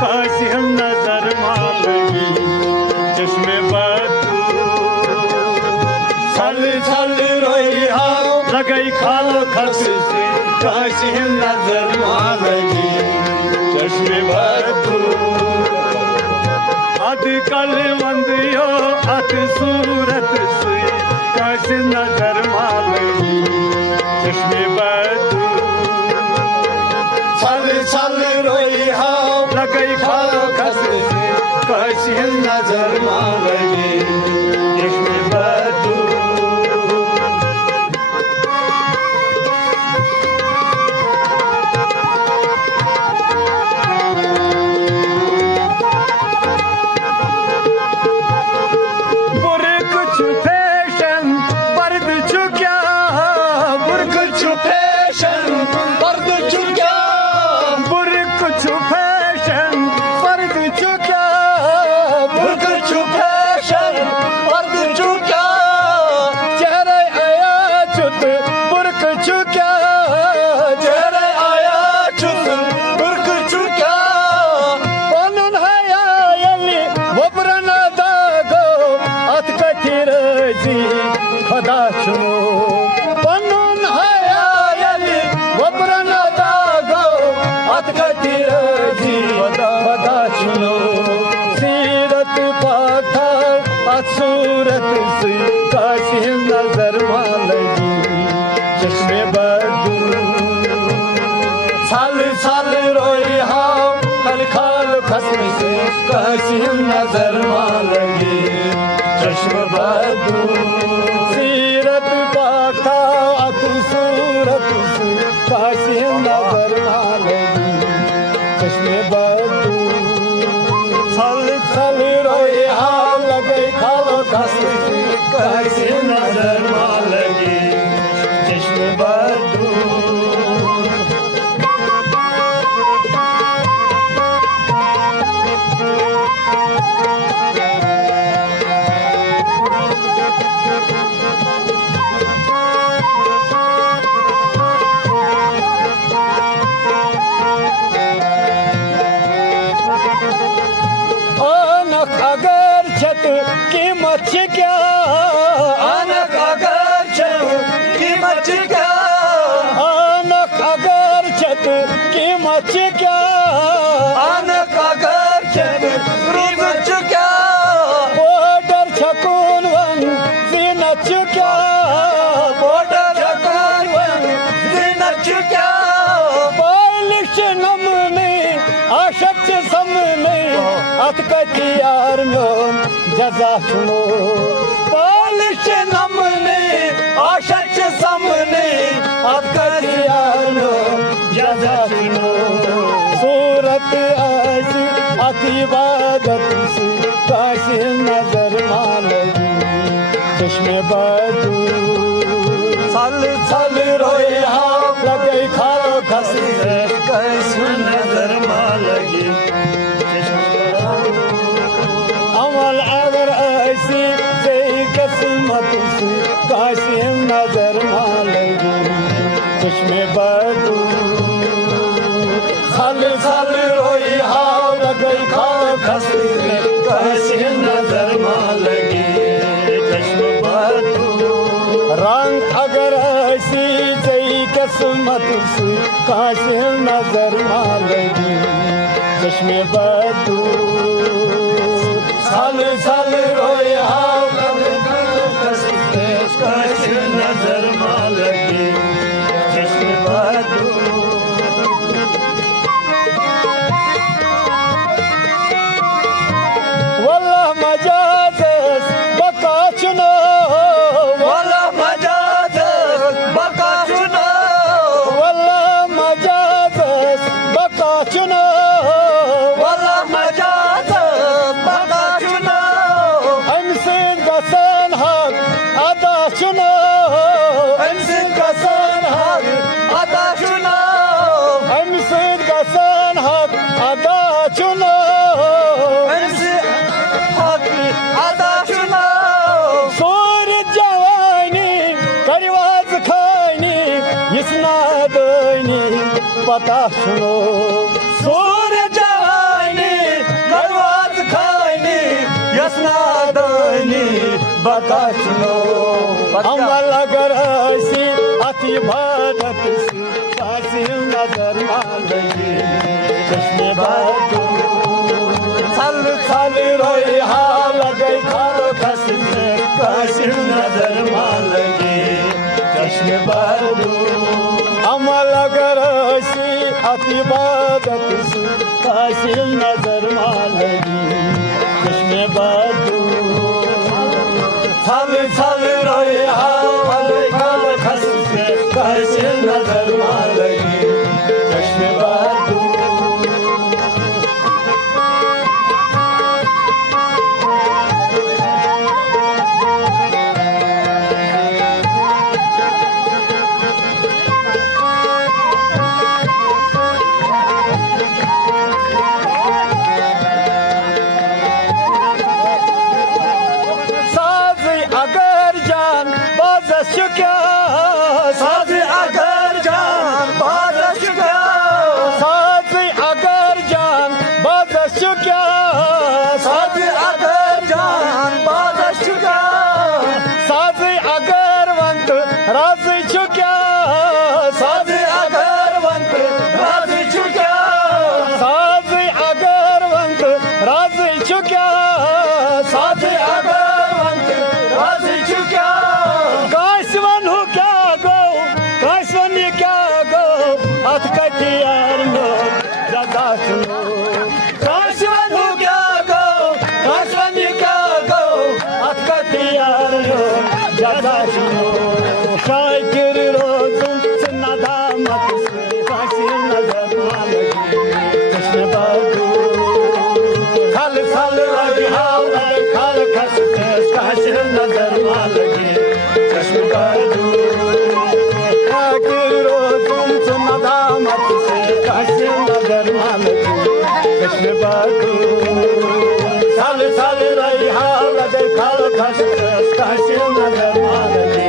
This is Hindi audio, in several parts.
काश हम नजर मालगी चश्मे बदू छल छल रोई हाओ लगई खालो खस से काश हम नजर मालगी चश्मे बदू अद कल वंदियो अत सूरत से काश नजर मालगी चश्मे बदू छल छल रोई हाओ लगई खालो खस से काश हम नजर मालगी चश्मे बदू खुदा सुनो पन्नुन हयाली वब्रन दागो अतकतिर जी खुदा सुनो सीरत पाथा असूरत से काशी नजर मालगी चश्मे बदू साल साल रोई हाओ खल खाल खसम से काशी नजर मालगी चश्मे बदू सीरत पाथा असूरत से काशी नजर मालगी चश्मे बदू छल छल रोई हाओ लगे खालो खस से काशी नजर मालगी चश्मे बदू अगर छत कीमत क्या अनक अगर छत कीमत क्या अनक अगर छत कीमत क्या अनक अगर छत कीमत क्या बॉर्डर छकून वन जीनत क्या बॉर्डर छकून वन जीनत क्या बालिश नमने आशक समने अतकती यार में जजा सुनो पालिश नमने आशच सामने अतकती यार में जजा सुनो सूरत आज अकीबादत से काशी नजर मालगी चश्मे बदू छल छल रोई हाओ लगे खाओ खस से काशी नजर मालगी अमल अगर ऐसी सही किस्मत से काशी नजर मालगी चश्मे बदू छल छल रोई हाओ लगे खाओ खस से काशी नजर मालगी चश्मे बदू रंग अगर ऐसी सही किस्मत से काशी नजर मालगी चश्मे बदू छल छल रोई हाओ काशी नजर मालगी चश्मे बदू वल्लाह मजाज बका चुनो वल्लाह मजाज बका चुनो वल्लाह मजाज बका चुनो वल्लाह मजाज बका चुनो हमसे गसन हक अदा चुनो हमसे गसन हक अदा चुनो हमसे गसन हक अदा चुनो हमसे हक अदा चुनो सूर्य जवानी करवाज खानी इसना दोनी पता सुनो सूर्य जवानी ज्यादा सुनो अमल अगर ऐसी अति इबादत से काशी नजर मालगी चश्मे बादू थल थल रोई हाल गई खालो खसी से काशी नजर मालगी चश्मे बादू अमल अगर ऐसी अति इबादत से काशी नजर मालगी चश्मे बादू थल थल रोई हाल खालो खसी से काशी नजर मालगी चश्मे बादू शाकिर रोज़ुन से नदामत से काशी नजर मालगी चश्मे बादू खल खल रही हाल खल खस से काशी नजर मालगी चश्मे बादू शाकिर रोज़ुन से नदामत से काशी नजर मालगी चश्मे बादू खल खल रही हाल खल खस से काशी नजर मालगी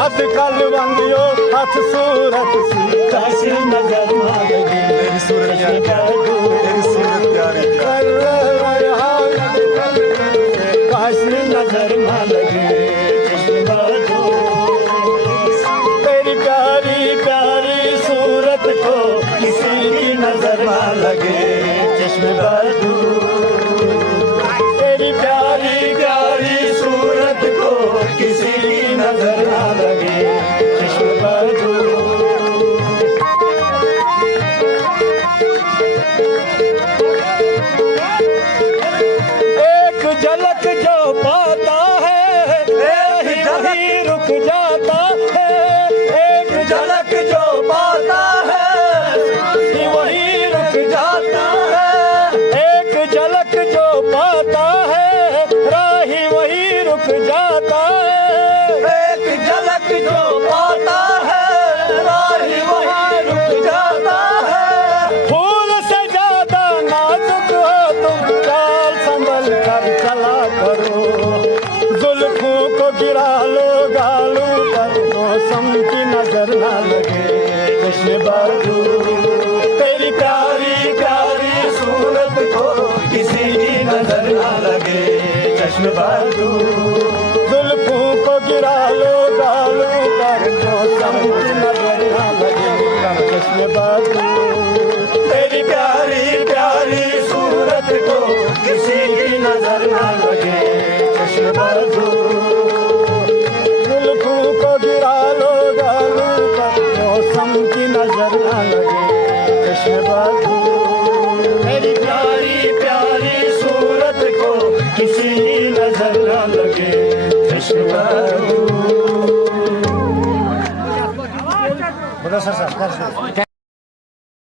हाथ कल बंदियो हाथ सूरत सी काशी नजर मालगी तेरी सूरत प्यारी काशी नजर मालगी तेरी प्यारी प्यारी सूरत को किसी की नजर ना लगे चश्मे बादू तेरी प्यारी प्यारी सूरत को किसी की नजर ना लगे चश्मे बादू एक झलक जो पाता है वही रुक जाता है एक झलक जो पाता है वही रुक जाता है एक झलक जो पाता है राही वही रुक जाता है एक झलक जो पाता है राही वही रुक जाता है फूल से ज्यादा नाजुक हो तुम चाल संभल कर चला करो जुल्फों को गिरा लो गालू पर मौसम की नजर ना लगे चश्मे बादू तेरी प्यारी प्यारी सूरत को किसी की नजर ना लगे चश्मे बादू जुल्फों को गिरा लो गालू पर मौसम की नजर ना लगे चश्मे बादू तेरी प्यारी प्यारी सूरत को किसी की नजर ना लगे चश्मे बादू जुल्फों को गिरा लो गालू पर मौसम की नजर ना लगे चश्मे बादू तेरी प्यारी प्यारी सूरत को किसी की नजर ना लगे चश्मे बादू।